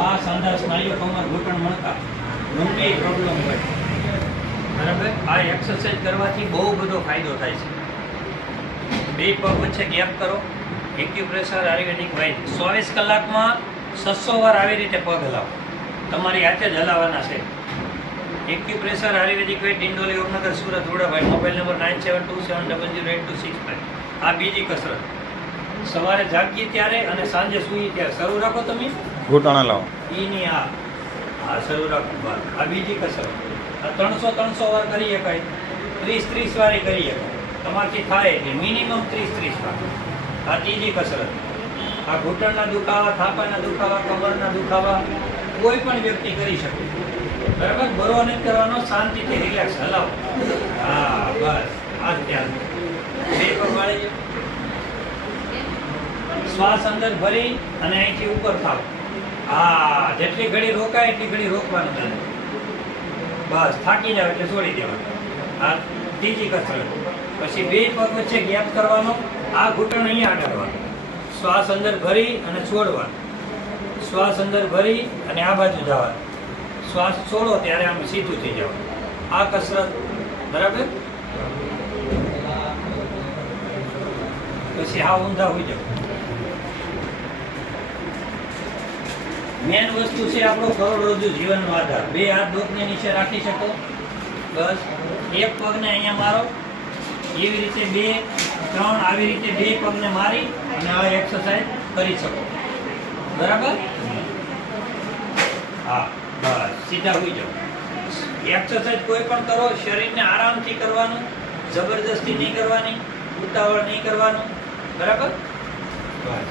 આ સાંધા સ્નાયુ કમર ઘૂંટણ મણકા ગમે એ પ્રોબ્લેમ હોય બરાબર, આ એક્સરસાઇઝ કરવાથી બહુ બધો ફાયદો થાય છે. બે પગ વચ્ચે ગેપ કરો, એક્યુપ્રેશર આયુર્વેદિક વાઇઝ 24 કલાકમાં 600 વાર આવી રીતે પગ હલાવો. તમારી હાથે જ હલાવવાના છે. Acupressure Ayurvedic wise Dindoli Omnagar Surat Udabhai, mobile number 9727008065. આ બીજી કસરત. સવારે જાગીએ ત્યારે અને સાંજે સૂઈએ ત્યારે શરૂ રાખો તમે ઘૂંટણ લાવો એની આ શરૂ રાખો બસ. આ બીજી કસરત. આ 300 વાર કરી શકાય, 30 વારે કરી શકાય. તમારથી થાય એટલે મિનિમમ 30 વાર. આ ત્રીજી કસરત. આ ઘૂંટણના દુખાવા, થાપાના દુખાવા, કમરના દુખાવા કોઈ પણ વ્યક્તિ કરી શકે. બરાબર, બરો નથી કરવાનો, શાંતિથી રિલેક્સ હલાવો. હા બસ, આ જ ધ્યાન. બે પગ વાળી શ્વાસ અંદર ભરી અને અહીંથી ઉપર થાવ. હા, જેટલી ઘડી રોકાય એટલી ઘડી રોકવાનું છે. બસ, થાકી જાવ એટલે છોડી દેવાનું. આ ત્રીજી કસરત. પછી બે પગ વચ્ચે ગેપ કરવાનો. આ ઘૂંટણ અહીંયા આગળવાનું. શ્વાસ અંદર ભરી અને છોડવાનું. શ્વાસ અંદર ભરી અને આ બાજુ જવાનું. શ્વાસ છોડો ત્યારે આમ સીધું થઈ જવાનું. આ કસરત. બરાબર. પછી હા ઊંધા હોઈ જાવ. મેન વસ્તુ છે આપણો કરોડરજ્જુ જીવનનો આધાર. બે હાથ ડોકની નીચે રાખી શકો. બસ, એક પગને અહીંયા મારો. એવી રીતે 2, 3 આવી રીતે બે પગને મારી અને આ એક્સરસાઇઝ કરી શકો. બરાબર. હા બસ, સીધા હોઈ જાઓ. એક્સરસાઇઝ કોઈ પણ કરો, શરીરને આરામથી કરવાનું, જબરદસ્તી નહીં કરવાની, ઉતાવળ નહીં કરવાનું. બરાબર. બસ.